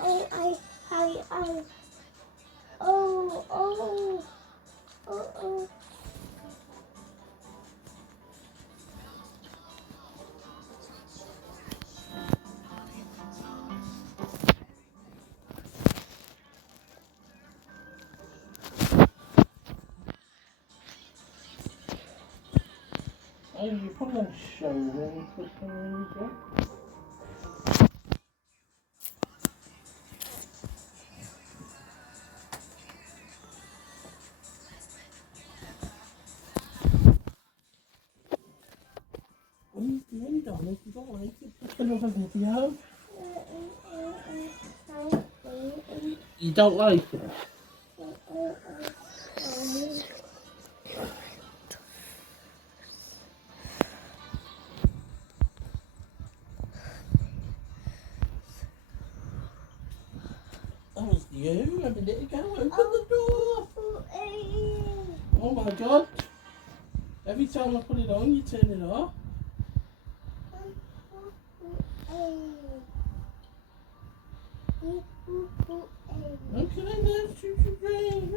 Oh, you put on show when you put on the What are you doing, darling? If you don't like it, put another video. You don't like it? That was you a minute ago. Open the door. Oh my God. Every time I put it on, you turn it off. Okay, now shoot your brain.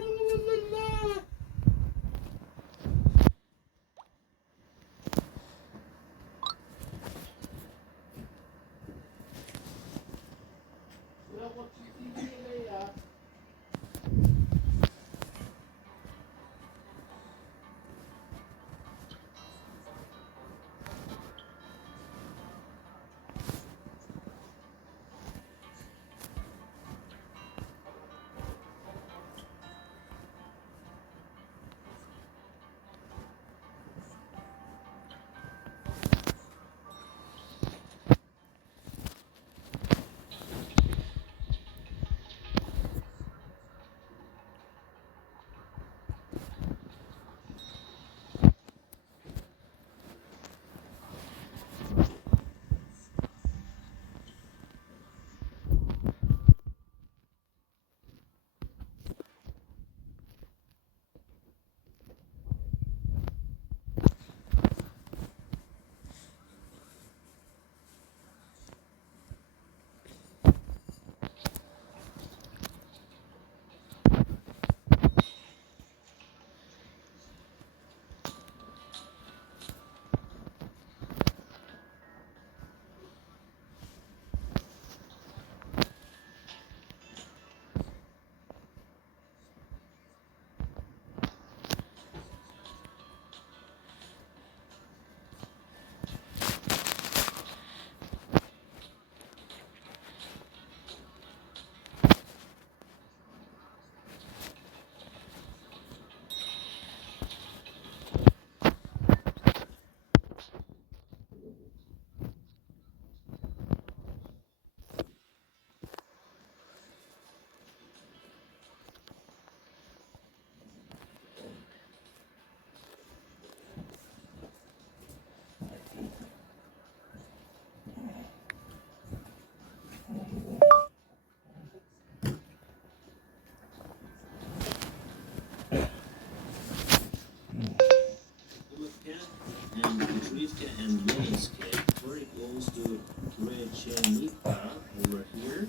And landscape very close to Rechenica over here.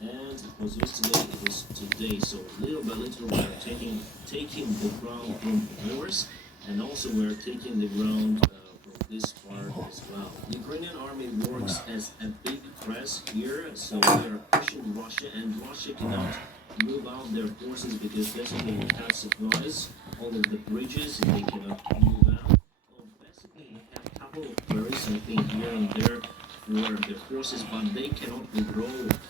And it was yesterday, it was today. So little by little we are taking the ground from north, and also we are taking the ground from this part as well. The Ukrainian army works as a big press here, so we are pushing Russia, and Russia cannot move out their forces because basically we have supplies, all of the bridges, they cannot move out. So basically we have a couple of quarries, I think, here and there for their forces, but they cannot withdraw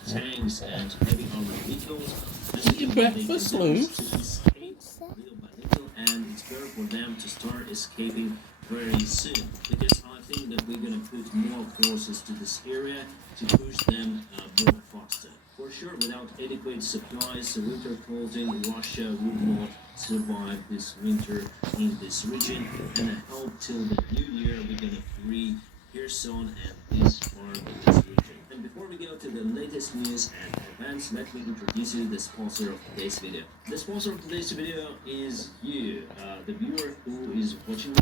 tanks and heavy armored vehicles. Basically, Breakfast, Lou. to escape little by little, and it's better for them to start escaping very soon, because I think that we're gonna put more forces to this area to push them more faster. For sure, without adequate supplies, the winter clothing, Russia would not survive this winter in this region, and I hope till the new year we're gonna free Kherson and this part of this region. And before we go to the latest news and events, let me introduce you the sponsor of today's video. The sponsor of today's video is you, the viewer who is watching me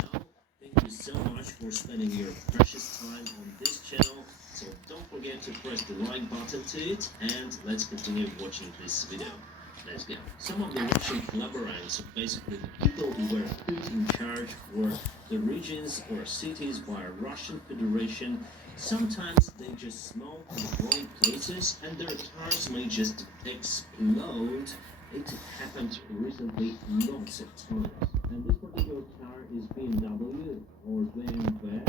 now. Thank you so much for spending your precious time on this channel. So don't forget to press the like button to it, and let's continue watching this video. Let's go. Some of the Russian collaborators, basically the people who were put in charge for the regions or cities by Russian Federation, sometimes they just smoke in the wrong places and their cars may just explode. It happened recently lots of times. And this particular car is BMW or BMW.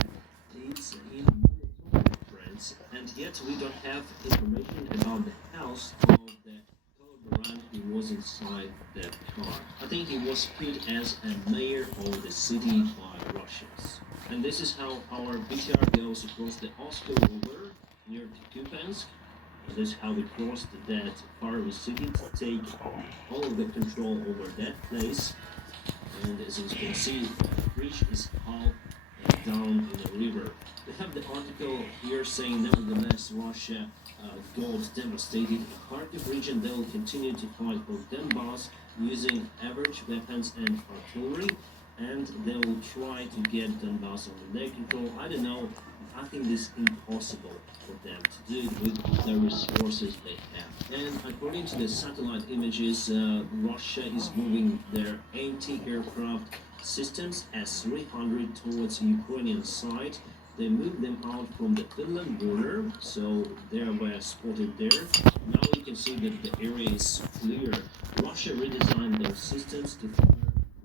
It's in military France, and yet we don't have information about the house of the collaborant who was inside that car. I think he was put as a mayor of the city by Russians. And this is how our BTR goes across the Oscar River near Kupiansk. This is how we crossed that faraway city to take all of the control over that place. And as you can see, the bridge is half down in the river. We have the article here saying, nevertheless, Russia got devastated. The Kharkiv region, they will continue to fight for Donbass using average weapons and artillery, and they will try to get Donbass under their control. I don't know. I think this is impossible for them to do with the resources they have. And according to the satellite images, Russia is moving their anti-aircraft systems S-300 towards Ukrainian side. They moved them out from the Finland border, so they were spotted there. Now you can see that the area is clear. Russia redesigned those systems to fire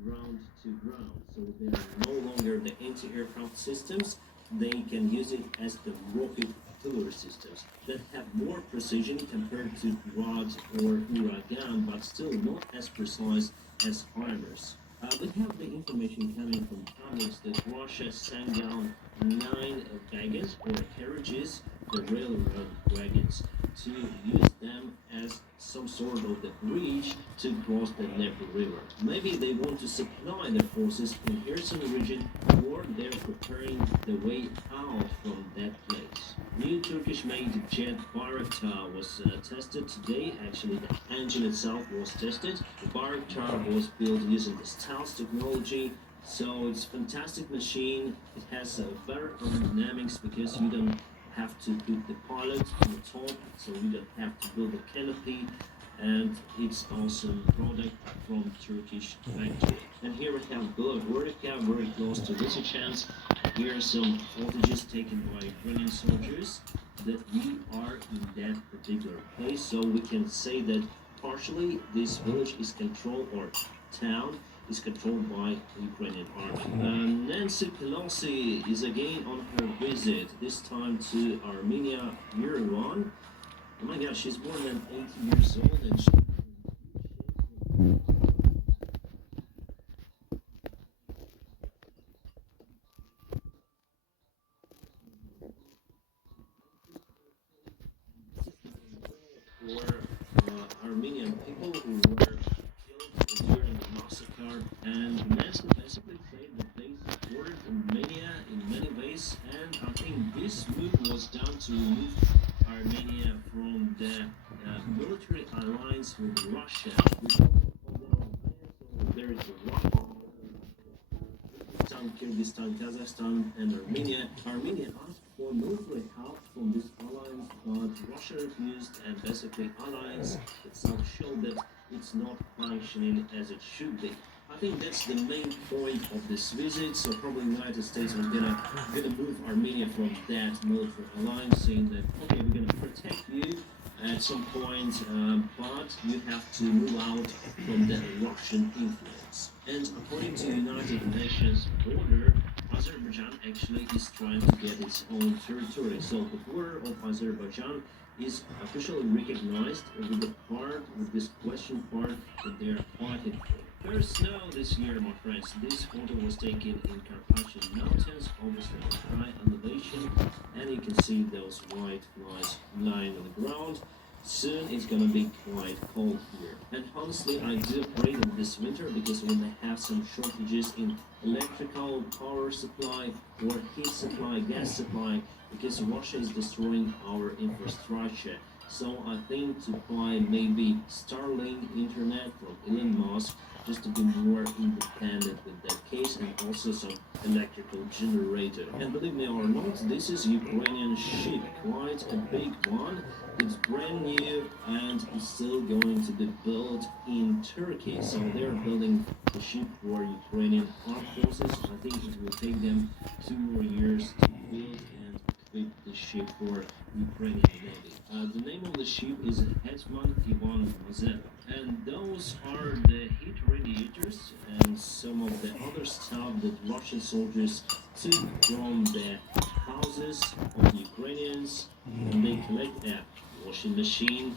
ground to ground, so they are no longer the anti-aircraft systems. They can use it as the rocket artillery systems that have more precision compared to Grad or Uragan, but still not as precise as HIMARS. We have the information coming from Congress that Russia sent down 9 wagons or carriages, the railroad wagons, to use them as some sort of the bridge to cross the Dnieper River. Maybe they want to supply their forces in Kherson region, or they're preparing the way out from that place. New Turkish-made jet Bayraktar was tested today. Actually, the engine itself was tested. The Bayraktar was built using the stealth technology, so it's a fantastic machine. It has better aerodynamics because you don't have to put the pilot on the top, so you don't have to build a canopy, and it's awesome product from Turkish factory. And here we have Belogorivka, very close to Lysychansk. Here are some footages taken by Ukrainian soldiers that we are in that particular place, so we can say that partially this village is controlled, or town is controlled by the Ukrainian army. Nancy Pelosi is again on her visit, this time to Armenia, Yerevan. Oh my gosh, she's more than 80 years old and she for Armenian people who were killed during the massacre, and Nancy basically said that they supported Armenia in many ways, and I think this move was done to remove Armenia from the military alliance with Russia. There is Russia, Kyrgyzstan, Kazakhstan, and Armenia. Armenia asked for military help from this alliance, but Russia refused, and basically alliance itself showed that it's not functioning as it should be. I think that's the main point of this visit. So probably the United States are gonna move Armenia from that military alliance, saying that okay, we're gonna protect you at some point, but you have to move out from the Russian influence. And according to the United Nations border, Azerbaijan actually is trying to get its own territory. So the border of Azerbaijan is officially recognized with the part, with this question part that they are fighting for. There's snow this year, my friends. This photo was taken in Carpathian Mountains, obviously on high elevation, and you can see those white flies lying on the ground. Soon it's gonna be quite cold here. And honestly, I do pray that this winter, because we may have some shortages in electrical power supply or heat supply, gas supply, because Russia is destroying our infrastructure. So I think to buy maybe Starlink internet from Elon Musk just to be more independent with that case, and also some electrical generator. And believe me or not, this is Ukrainian ship, quite a big one. It's brand new and it's still going to be built in Turkey. So they're building the ship for Ukrainian armed forces. I think it will take them 2 more years to build and equip the ship for Ukrainian Navy. The name of the ship is Hetman Ivan Mazel. And those are the heat radiators and some of the other stuff that Russian soldiers took from the houses of the Ukrainians, and they collect a washing machine.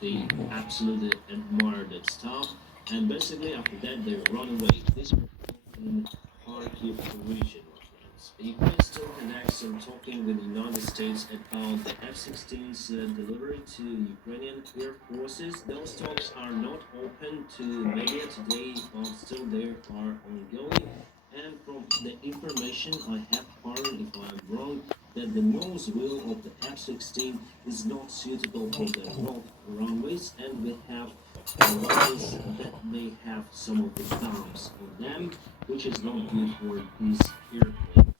They absolutely admire that stuff, and basically after that they run away. This in Kharkiv region. Ukraine still connects some talking with the United States about the F-16's delivery to Ukrainian Air Forces. Those talks are not open to media today, but still they are ongoing. And from the information I have heard, if I'm wrong, that the nose wheel of the F-16 is not suitable for the runways, and we have runways that may have some of the bumps on them, which is not good for this airplane.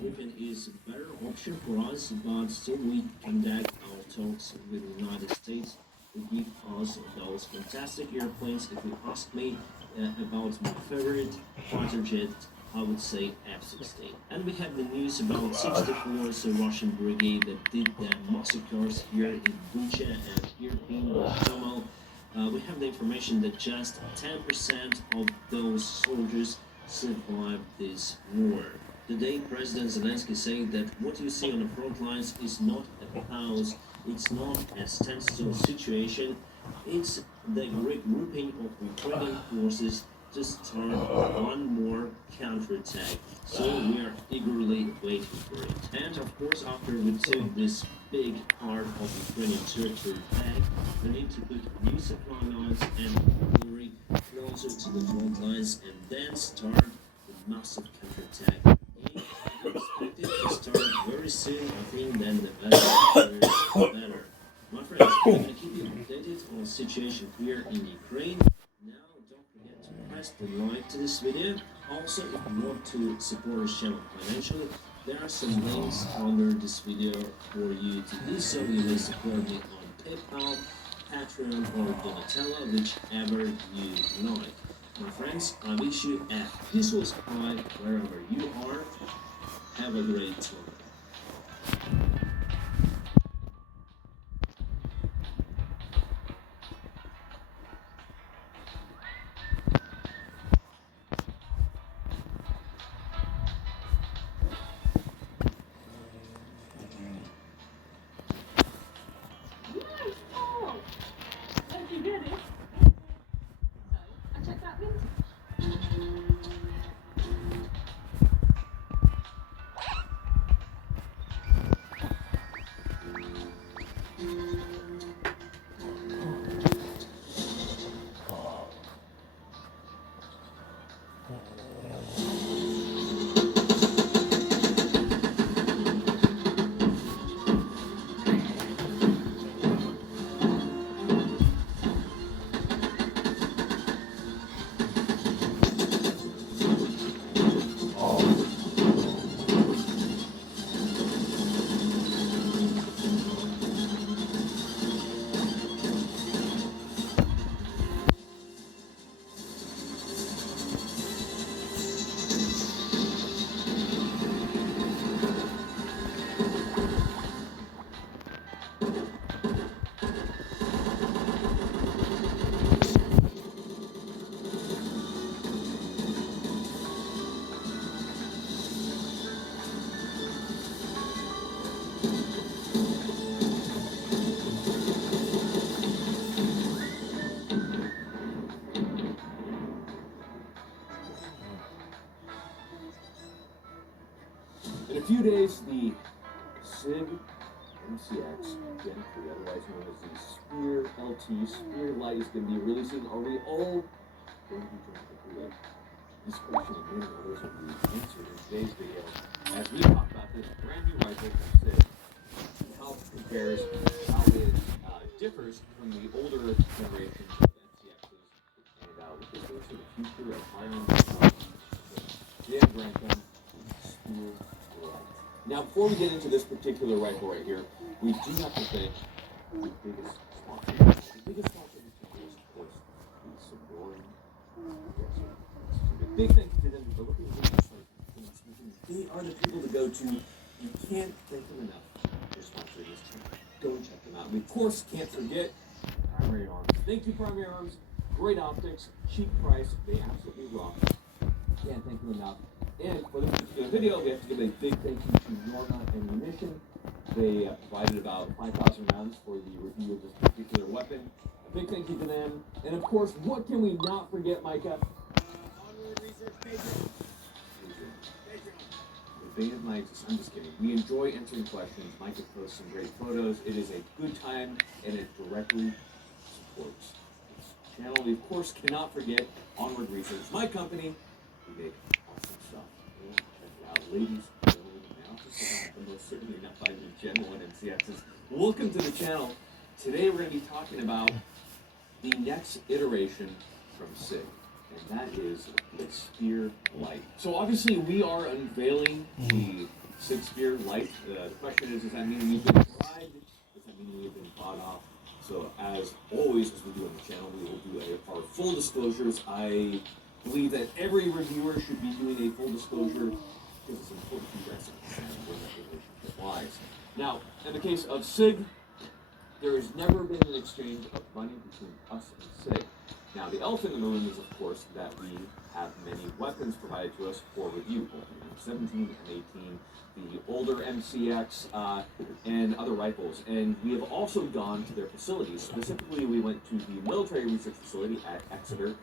Griffin is a better option for us, but still we conduct our talks with the United States to give us those fantastic airplanes. If you ask me about my favorite fighter jet, I would say F-16. And we have the news about 64th Russian brigade that did the massacres here in Bucha and Irpin, Hostomel. We have the information that just 10% of those soldiers survived this war. Today, President Zelensky said that what you see on the front lines is not a pause, it's not a standstill situation, it's the regrouping of Ukrainian forces to start one more counterattack. So we are eagerly waiting for it. And of course, after we took this big part of Ukrainian territory back, we need to put new supply lines and artillery closer to the front lines and then start the massive counterattack. Expected to start very soon. I think then the better. My friends, I'm going to keep you updated on the situation here in Ukraine. Now, don't forget to press the like to this video. Also, if you want to support our channel financially, there are some links under this video for you to do so. You may support me on PayPal, Patreon, or Donatella, whichever you like. My friends, I wish you a peaceful sky wherever you are. Have a great one. In a few days, the SIG MCX Gen 3, otherwise known as the Spear LT, Spear Light, is going to be releasing. Are we all going to be drinking Kool-Aid? This question and many others will be answered in today's video as we talk about this brand new rifle from SIG and how compares how it differs from the older generations of MCXs and what this means for the future of firearms technology. Dan Grantham, Spear Light. Now, before we get into this particular rifle right here, we do have to thank the biggest sponsor. The biggest sponsor of the channel is, of course, the Sonoran. Big thanks to them for looking at this site. They are the people to go to. You can't thank them enough for sponsoring this channel. Go and check them out. We, of course, can't forget Primary Arms. Thank you, Primary Arms. Great optics, cheap price. They absolutely rock. Can't thank them enough. And for this particular video, we have to give a big thank you to Norma Ammunition. They provided about 5,000 rounds for the review of this particular weapon. A big thank you to them. And of course, what can we not forget, Micah? Onward Research Patreon. The Bane of Nights, I'm just kidding. We enjoy answering questions. Micah posts some great photos. It is a good time, and it directly supports this channel. We, of course, cannot forget Onward Research, my company. We make awesome stuff. Check it out, ladies and gentlemen. I also forgot, but most certainly not by the Gen 1 MCXs. Welcome to the channel. Today we're going to be talking about the next iteration from SIG, and that is the Spear Light. So obviously we are unveiling the SIG Spear Light. The question is, does that mean we've been bribed? Does that mean we've been bought off? So as always, as we do on the channel, we will do our full disclosures. I believe that every reviewer should be doing a full disclosure because it's important to you guys to understand where that relationship lies. Now, in the case of SIG, there has never been an exchange of money between us and SIG. Now, the elephant in the room is, of course, that we have many weapons provided to us for review, both the M17 and M18, the older MCX, and other rifles. And we have also gone to their facilities. Specifically, we went to the military research facility at Exeter,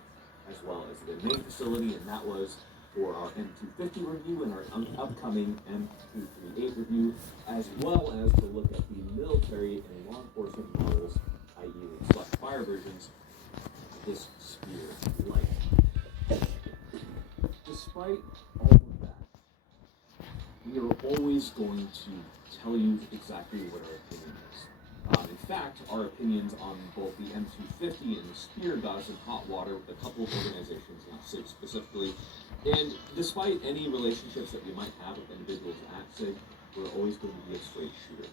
as well as the main facility, and that was for our M250 review and our upcoming M238 review, as well as to look at the military and law enforcement models, i.e. the select fire versions of this Spear Light. Despite all of that, we are always going to tell you exactly what our opinion is. In fact, our opinions on both the M250 and the Spear got us in hot water with a couple of organizations, not SIG specifically. And despite any relationships that we might have with individuals at SIG, we're always going to be a straight shooter.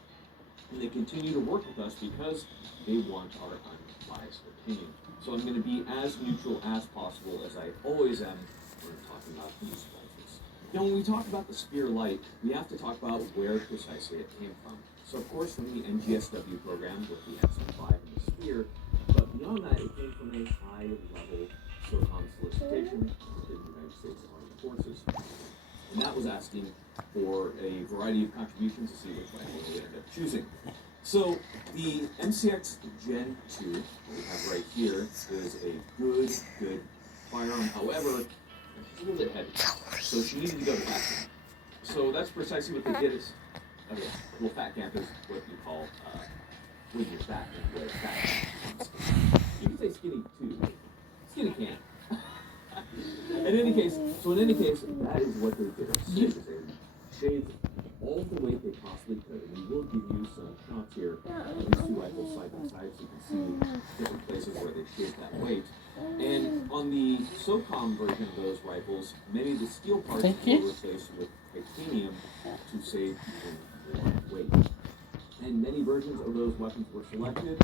And they continue to work with us because they want our unbiased opinion. So I'm going to be as neutral as possible, as I always am when I'm talking about these rifles. Now, when we talk about the Spear Light, we have to talk about where precisely it came from. So, of course, from the NGSW program with the XM5 and the Spear, but beyond that, it came from a high-level SOCOM solicitation within the United States Armed Forces. And that was asking for a variety of contributions to see which rifle they would end up choosing. So, the MCX Gen 2 that we have right here is a good firearm. However, it's a little bit heavy, so she needed to go to vacuum. So that's precisely what they did. Is okay, well, fat camp is what you call when you're fat and wear fat. You can say skinny too. Skinny camp. In any case, that is what they did. They shaved all the weight they possibly could, and we will give you some shots here of these two rifles side by side so you can see different places where they shaved that weight. And on the SOCOM version of those rifles, many of the steel parts were replaced with titanium to save even more weight. And many versions of those weapons were selected.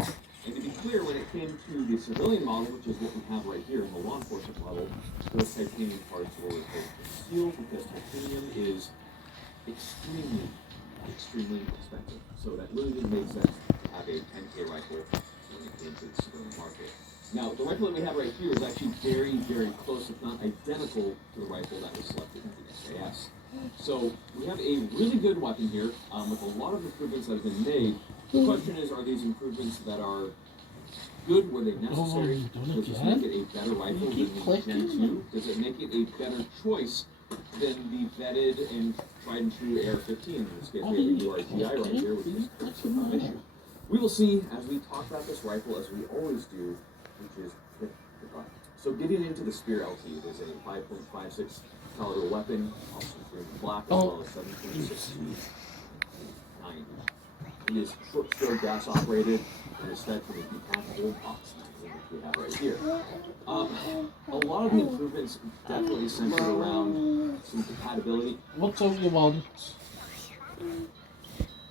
And to be clear, when it came to the civilian model, which is what we have right here in the law enforcement level, those titanium parts were replaced with steel because titanium is extremely expensive. So that really didn't make sense to have a 10K rifle when it came to the civilian market. Now, the rifle that we have right here is actually very close, if not identical, to the rifle that was selected in the SAS. So we have a really good weapon here with a lot of improvements that have been made. The question is, are these improvements that are good? Were they necessary? Does this make it a better rifle than the Gen 2? Does it make it a better choice than the vetted and tried and true AR-15? In this case, we have a URGI right here, which is a SOCOM issue. We will see as we talk about this rifle, as we always do, which is the button. So getting into the Spear LT, it is a 5.56 caliber weapon, also in black, as well as 7.62 90. It is short stroke gas operated and is fed from a detachable box which we have right here. A lot of the improvements definitely centered around some compatibility. What don't you want?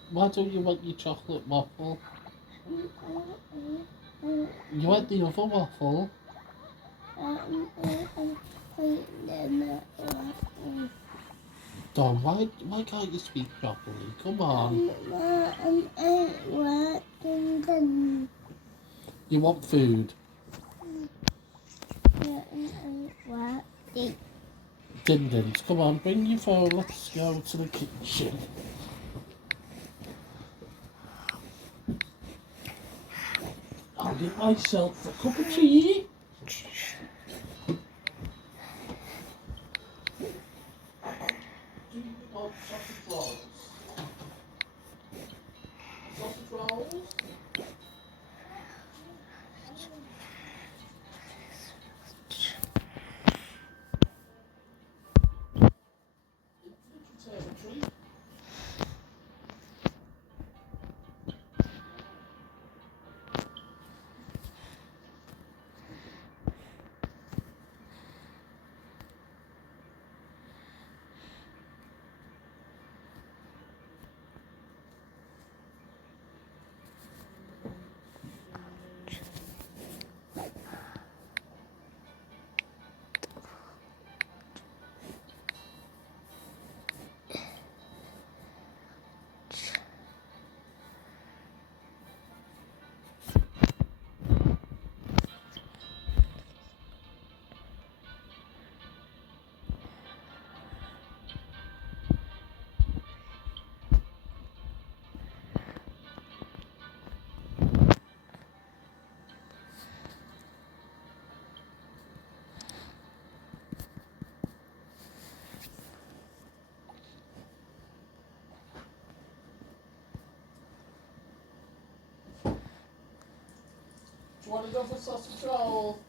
Why don't you want your chocolate waffle? You want the other waffle? Don, why can't you speak properly? Come on. You want food? Din-dins, come on, bring your phone, let's go to the kitchen. I'll get myself a cup of tea. Do you want sausage rolls? Sausage rolls? Conservatory. Do you want to go for sausage roll?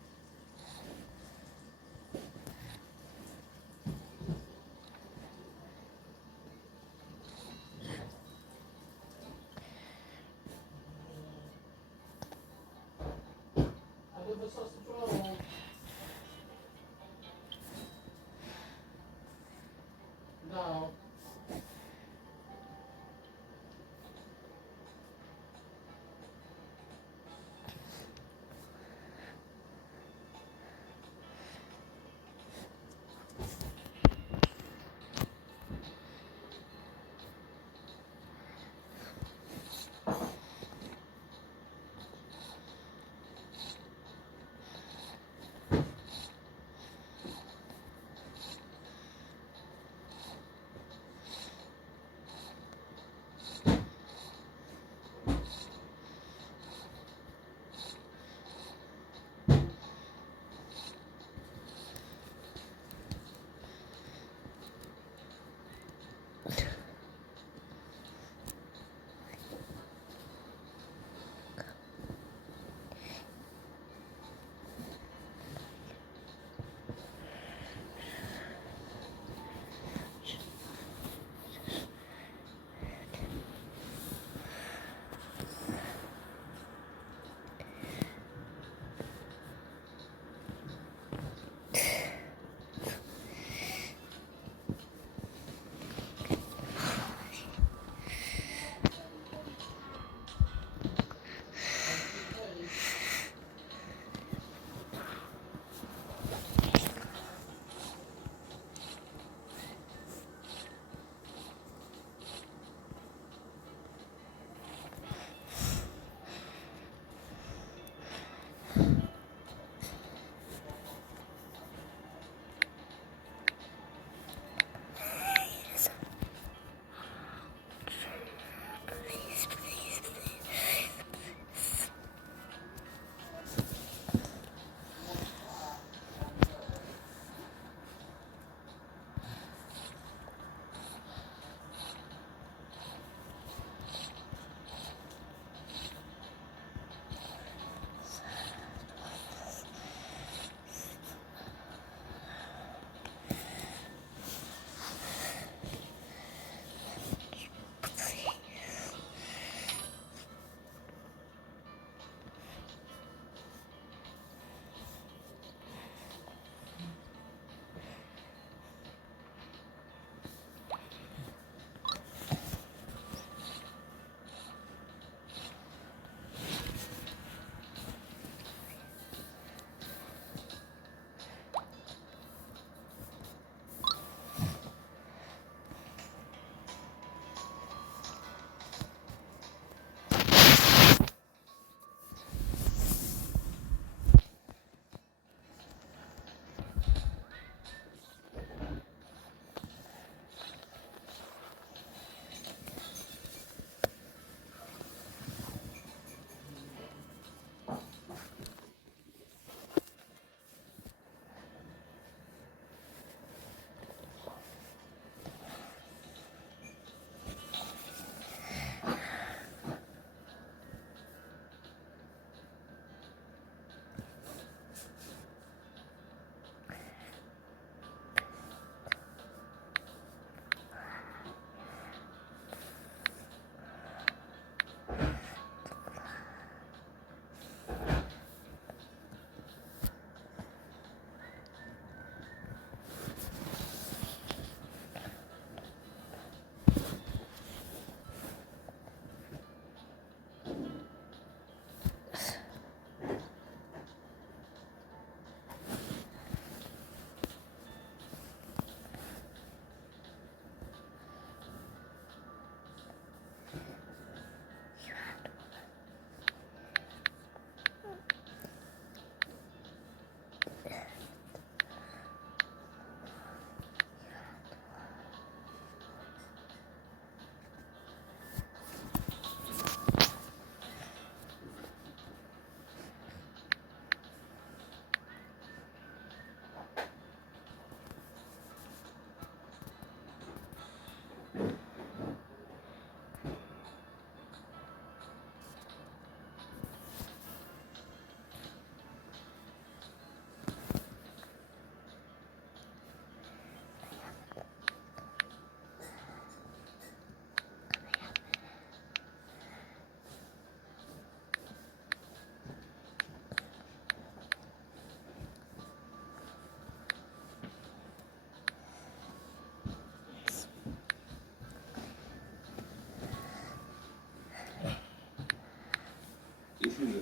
I go for sausage roll. No.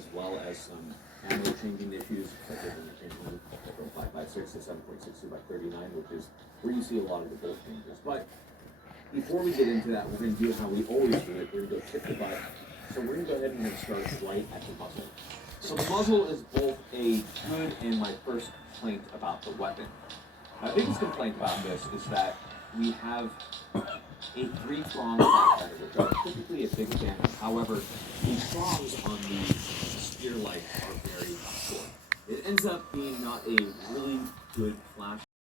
as well as some ammo changing issues, such as when you're changing from 5.56 to 7.62 by 39, which is where you see a lot of the bolt changes. But before we get into that, we're going to do how we always do it. We're going to go tip to butt. So we're going to go ahead and start right at the muzzle. So the muzzle is both a good and my first complaint about the weapon. My biggest complaint about this is that we have a 3-prong backpack, which I'm typically a big fan of. However, the prongs on the spear light are very short. It ends up being not a really good flash